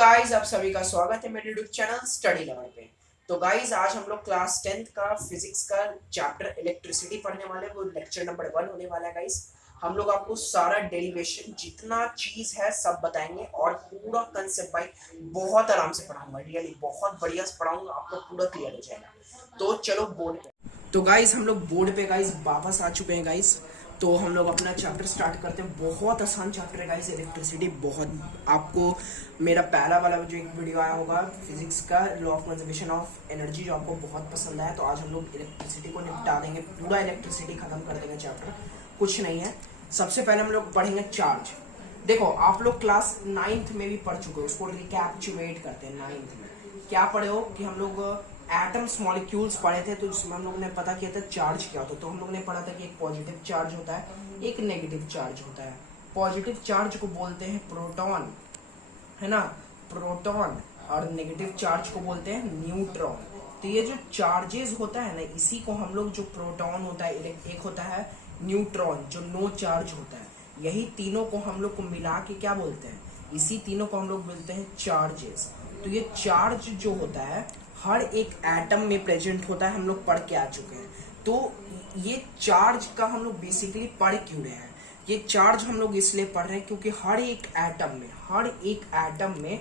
Guys, आप सभी का स्वागत है मेरे यूट्यूब चैनल स्टडी लवर पे। तो गाइस, आज हम लोग क्लास 10th का फिजिक्स का चैप्टर इलेक्ट्रिसिटी पढ़ने वाले हैं। वो लेक्चर नंबर 1 होने वाला है गाइस। हम लोग आपको सारा डेरिवेशन जितना चीज है सब बताएंगे और पूरा कंसेप्ट भाई बहुत आराम से पढ़ाऊंगा। रियली बहुत बढ़िया से पढ़ाऊंगा, आपको पूरा क्लियर हो जाएगा। तो चलो बोर्ड पे। तो गाइस, हम लोग बोर्ड पे गाइस वापस आ चुके हैं गाइस। तो हम लोग अपना चैप्टर स्टार्ट करते हैं। बहुत आसान चैप्टर है गाइस इलेक्ट्रिसिटी। बहुत आपको मेरा पहला वाला जो एक वीडियो आया होगा फिजिक्स का law of conservation of energy, जो आपको बहुत पसंद आया। तो आज हम लोग इलेक्ट्रिसिटी को निपटा देंगे, पूरा इलेक्ट्रिसिटी खत्म कर देंगे चैप्टर। कुछ नहीं है। सबसे पहले हम लोग पढ़ेंगे चार्ज। देखो, आप लोग क्लास 9th में भी पढ़ चुके हो, उसको रिकैप्चुएट करते हैं। 9th में क्या पढ़े हो कि हम लोग एटम्स मॉलिक्यूल्स पढ़े थे। तो उसमें हम लोग ने पता किया था चार्ज क्या होता है। तो हम लोग ने पढ़ा था कि एक पॉजिटिव चार्ज होता है, एक नेगेटिव चार्ज होता है। पॉजिटिव चार्ज को बोलते हैं प्रोटॉन, है ना, प्रोटॉन। और नेगेटिव चार्ज को बोलते हैं न्यूट्रॉन। तो ये जो चार्जेस होता है ना, इसी को हम लोग, जो प्रोटॉन होता है, एक होता है न्यूट्रॉन जो नो चार्ज होता है, यही तीनों को हम लोग को मिला के क्या बोलते हैं, इसी तीनों को हम लोग बोलते हैं चार्जेस। तो ये चार्ज जो होता है हर एक एटम में प्रेजेंट होता है, हम लोग पढ़ के आ चुके हैं। तो ये चार्ज का हम लोग बेसिकली पढ़ क्यों रहे हैं, ये चार्ज हम लोग इसलिए पढ़ रहे हैं क्योंकि हर एक एटम में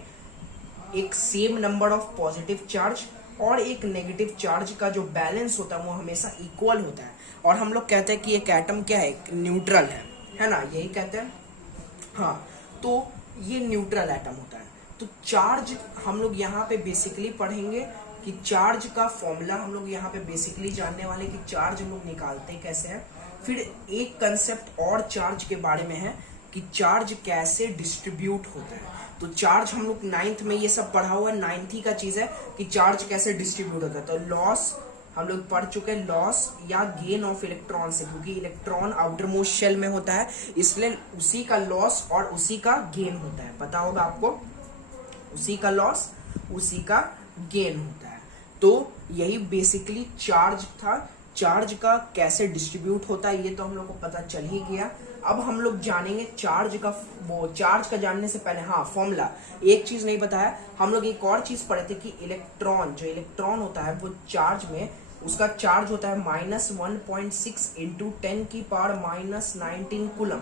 एक same number of positive charge और एक नेगेटिव चार्ज का जो बैलेंस होता है वो हमेशा इक्वल होता है। और हम लोग कहते हैं कि एक एटम क्या है, न्यूट्रल है ना, यही कहते हैं। हाँ, तो ये न्यूट्रल एटम होता है। तो चार्ज हम लोग यहाँ पे बेसिकली पढ़ेंगे कि चार्ज का फॉर्मूला हम लोग यहाँ पे बेसिकली जानने वाले कि चार्ज हम लोग निकालते कैसे हैं। फिर एक कंसेप्ट और चार्ज के बारे में है कि चार्ज कैसे डिस्ट्रीब्यूट होता है। तो चार्ज हम लोग 9th में ये सब पढ़ा हुआ है, 9th ही का चीज है कि चार्ज कैसे डिस्ट्रीब्यूट होता है। तो लॉस हम लोग पढ़ चुके हैं, लॉस या गेन ऑफ इलेक्ट्रॉन से, क्योंकि इलेक्ट्रॉन आउटर मोस्ट शेल में होता है, इसलिए उसी का लॉस और उसी का गेन होता है। पता होगा आपको, उसी का लॉस उसी का गेन होता है। तो यही बेसिकली चार्ज था। चार्ज का कैसे डिस्ट्रीब्यूट होता है ये तो हम लोग को पता चल ही गया। अब हम लोग जानेंगे चार्ज का, वो चार्ज का जानने से पहले हाँ, फॉर्मूला एक चीज नहीं बताया। हम लोग एक और चीज पढ़े थे कि इलेक्ट्रॉन, जो इलेक्ट्रॉन होता है वो चार्ज में, उसका चार्ज होता है -1.6 इंटू 10⁻⁻19 कुलम।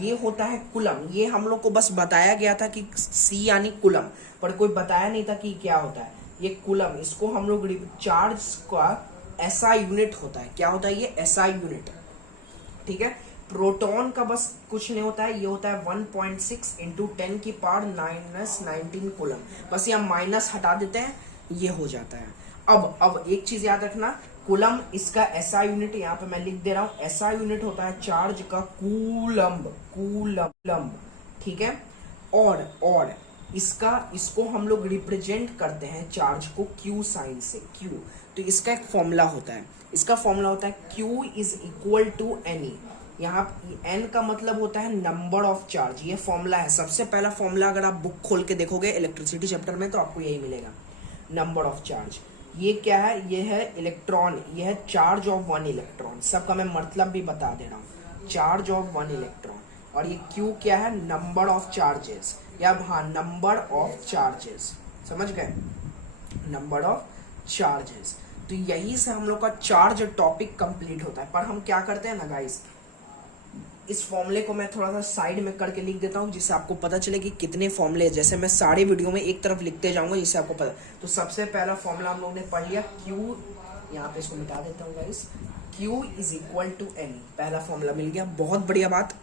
ये होता है कुलम। ये हम लोग को बस बताया गया था कि सी यानी कुलम, पर कोई बताया नहीं था कि क्या होता है ये कुलम। इसको हम लोग चार्ज का एसआई यूनिट होता है। क्या होता है ये, एसआई यूनिट। ठीक है। प्रोटॉन का बस कुछ नहीं होता है, ये होता है 1.6 इंटू 10⁻⁻19 कुलम। बस यहाँ माइनस हटा देते हैं, ये हो जाता है। अब एक चीज याद रखना, कुलम इसका एसआई यूनिट, यहाँ पे मैं लिख दे रहा हूँ, एसआई यूनिट होता है चार्ज का कूलम्ब, कूलम्ब। ठीक है। और इसको हम लोग रिप्रेजेंट करते हैं चार्ज को क्यू साइन से, क्यू। तो इसका एक फॉर्मूला होता है, इसका फॉर्मूला होता है Q is equal to N. यहाँ n का मतलब होता है नंबर ऑफ चार्ज। ये फॉर्मूला है, सबसे पहला फॉर्मूला। अगर आप बुक खोल के देखोगे इलेक्ट्रिसिटी चैप्टर में तो आपको यही मिलेगा, नंबर ऑफ चार्ज। ये क्या है, ये है इलेक्ट्रॉन, ये है चार्ज ऑफ 1 इलेक्ट्रॉन। सबका मैं मतलब भी बता दे रहा हूँ, चार्ज ऑफ 1 इलेक्ट्रॉन। और ये Q क्या है, नंबर ऑफ चार्जेस, या हाँ नंबर ऑफ चार्जेस, समझ गए, नंबर ऑफ चार्जेस। तो यही से हम लोग का चार्ज टॉपिक कंप्लीट होता है। पर हम क्या करते हैं ना गाइस, इस फॉर्मूले को मैं थोड़ा सा साइड में करके लिख देता हूँ, जिससे आपको पता चले कि कितने फॉर्मूले, जैसे मैं सारे वीडियो में एक तरफ लिखते जाऊंगा जिससे आपको पता। तो सबसे पहला फॉर्मूला हम लोग ने पढ़ लिया, Q, यहाँ पे इसको मिटा देता हूँ guys, Q is equal to N. पहला फॉर्मूला मिल गया, बहुत बढ़िया बात।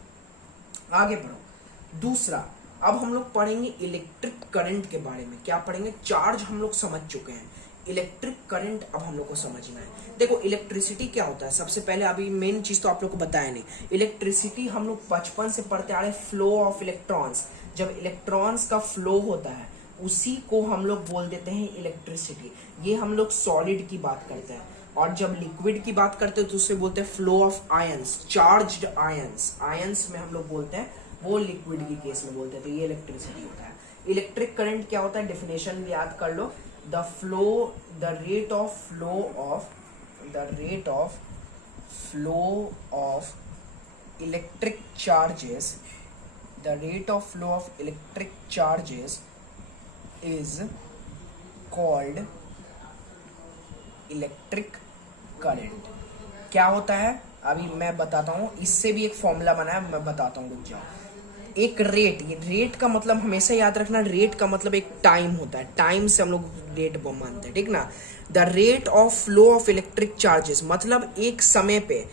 आगे बढ़ो। दूसरा, अब हम लोग पढ़ेंगे इलेक्ट्रिक करंट के बारे में। क्या पढ़ेंगे, चार्ज हम लोग समझ चुके हैं, इलेक्ट्रिक करंट अब हम लोग को समझना है। देखो इलेक्ट्रिसिटी क्या होता है, सबसे पहले अभी मेन चीज तो आप लोग को बताया नहीं। इलेक्ट्रिसिटी हम लोग बचपन से पढ़ते आ रहे, फ्लो ऑफ इलेक्ट्रॉन्स। जब इलेक्ट्रॉन्स का फ्लो होता है उसी को हम लोग बोल देते हैं इलेक्ट्रिसिटी। ये हम लोग सॉलिड की बात करते हैं। और जब लिक्विड की बात करते हैं तो उसे बोलते हैं flow of ions, charged ions. Ions में हम लोग बोलते हैं, वो लिक्विड की केस में बोलते हैं। तो ये इलेक्ट्रिसिटी होता है। इलेक्ट्रिक करंट क्या होता है, डेफिनेशन याद कर लो, the rate of flow of electric charges, the rate of flow of electric charges is called electric current. क्या होता है अभी मैं बताता हूँ, इससे भी एक फॉर्मूला बना है, मैं बताता हूँ, रुक जाओ। एक रेट, ये रेट का मतलब हमेशा याद रखना, रेट का मतलब एक टाइम होता है, टाइम से हम लोग रेट मानते हैं, ठीक ना। The rate of flow of electric charges, मतलब एक समय पे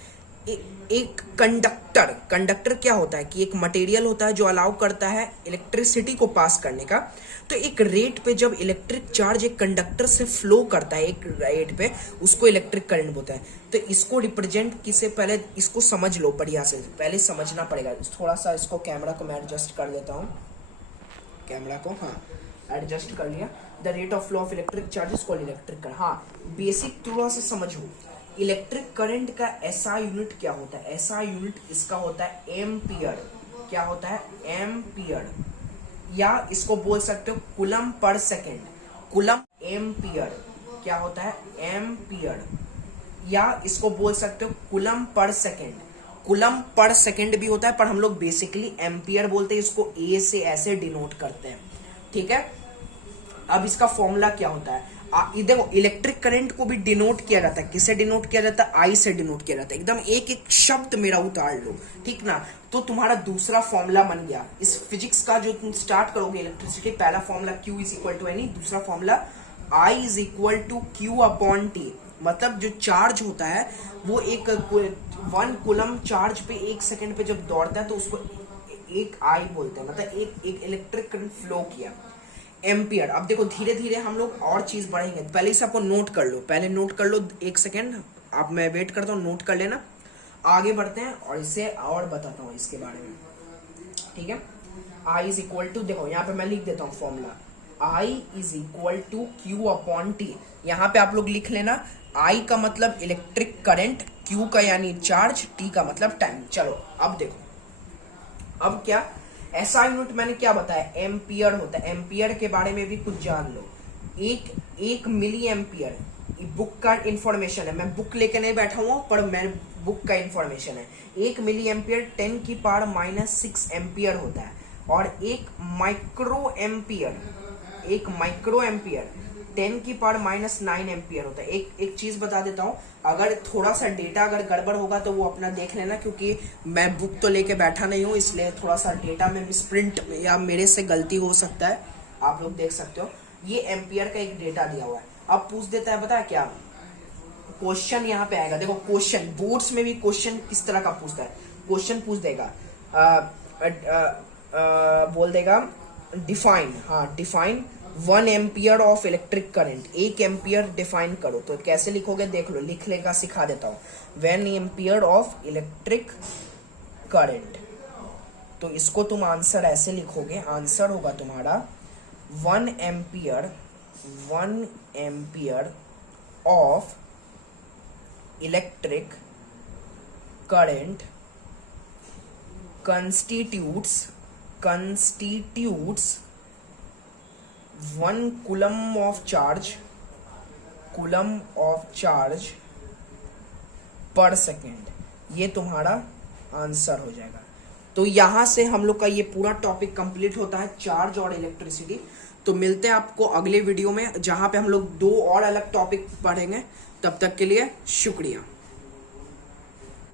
एक कंडक्टर, कंडक्टर क्या होता है कि एक मटेरियल होता है जो अलाउ करता है इलेक्ट्रिसिटी को पास करने का। तो एक रेट पे जब इलेक्ट्रिक चार्ज एक कंडक्टर से फ्लो करता है एक रेट पे, उसको इलेक्ट्रिक करंट बोलते हैं। तो इसको रिप्रेजेंट किसे, पहले इसको समझ लो बढ़िया से, पहले समझना पड़ेगा। थोड़ा सा इसको कैमरा को मैं एडजस्ट कर देता हूँ, कैमरा को, हाँ एडजस्ट कर लिया। The rate of flow of electric charges called electric current. हाँ बेसिक थोड़ा सा समझो, इलेक्ट्रिक करंट का एसआई यूनिट क्या होता है, एसआई यूनिट इसका होता है एम्पियर। क्या होता है, एम्पियर, या इसको बोल सकते हो coulomb per second, coulomb ampere. क्या होता है, एम्पियर, या इसको बोल सकते हो coulomb per second. Coulomb per second भी होता है, पर हम लोग बेसिकली एम्पियर बोलते हैं, इसको ए से ऐसे डिनोट करते हैं, ठीक है। अब इसका फॉर्मूला क्या होता है, देखो इलेक्ट्रिक करंट को भी डिनोट किया जाता है, किससे डिनोट किया जाता है, आई से डिनोट किया जाता है। एकदम एक एक शब्द मेरा उतार लो, ठीक ना। तो तुम्हारा दूसरा फॉर्मूला बन गया इस फिजिक्स का, जो तुम स्टार्ट करोगे इलेक्ट्रिसिटी, पहला formula Q is equal to N E, दूसरा formula I is equal to Q upon T. मतलब जो चार्ज होता है वो एक 1 कूलम चार्ज पे 1 सेकेंड पे जब दौड़ता है तो उसको एक I बोलते हैं, मतलब एक इलेक्ट्रिक करंट फ्लो किया, एम्पियर। अब देखो धीरे धीरे हम लोग और चीज बढ़ेंगे, पहले इसे आपको नोट कर लो, पहले नोट कर लो 1 सेकेंड, अब मैं वेट करता हूँ, नोट कर लेना। आगे बढ़ते हैं और इसे और बताता हूँ इसके बारे में, ठीक है। I इज इक्वल टू, देखो यहाँ पे मैं लिख देता हूँ formula, I is equal to Q upon T. यहाँ पे आप लोग लिख लेना, I का मतलब इलेक्ट्रिक करंट, Q का यानी चार्ज, T का मतलब टाइम। चलो अब देखो, अब क्या ऐसा यूनिट मैंने क्या बताया, एम्पियर होता है। एम्पियर के बारे में भी कुछ जान लो, एक मिली एम्पियर, बुक का इंफॉर्मेशन है, मैं बुक लेके नहीं बैठा हुआ पर मैं बुक का इंफॉर्मेशन है। 1 मिली एम्पियर 10 की पावर -6 एम्पियर होता है, और एक माइक्रो एम्पियर 10 की पावर -9 एम्पियर होता है। एक चीज बता देता हूँ, अगर थोड़ा सा डेटा अगर गड़बड़ होगा तो वो अपना देख लेना, क्योंकि मैं बुक तो लेके बैठा नहीं हूँ, इसलिए थोड़ा सा डेटा में मिसप्रिंट या मेरे से गलती हो सकता है, आप लोग देख सकते हो। ये एम्पियर का एक डेटा दिया हुआ है। अब पूछ देता है, पता है क्या क्वेश्चन यहाँ पे आएगा, देखो क्वेश्चन बोर्ड्स में भी क्वेश्चन किस तरह का पूछता है, क्वेश्चन पूछ देगा, बोल देगा डिफाइन, हाँ define 1 ampere of electric current, 1 ampere define करो। तो कैसे लिखोगे देख लो, लिख लेगा, सिखा देता हूँ। 1 एम्पियर ऑफ इलेक्ट्रिक करंट, तो इसको तुम आंसर ऐसे लिखोगे, आंसर होगा तुम्हारा 1 ampere of electric current constitutes 1 coulomb of charge पर सेकेंड। ये तुम्हारा आंसर हो जाएगा। तो यहां से हम लोग का ये पूरा टॉपिक कंप्लीट होता है, चार्ज और इलेक्ट्रिसिटी। तो मिलते हैं आपको अगले वीडियो में, जहां पे हम लोग 2 और अलग टॉपिक पढ़ेंगे। तब तक के लिए शुक्रिया।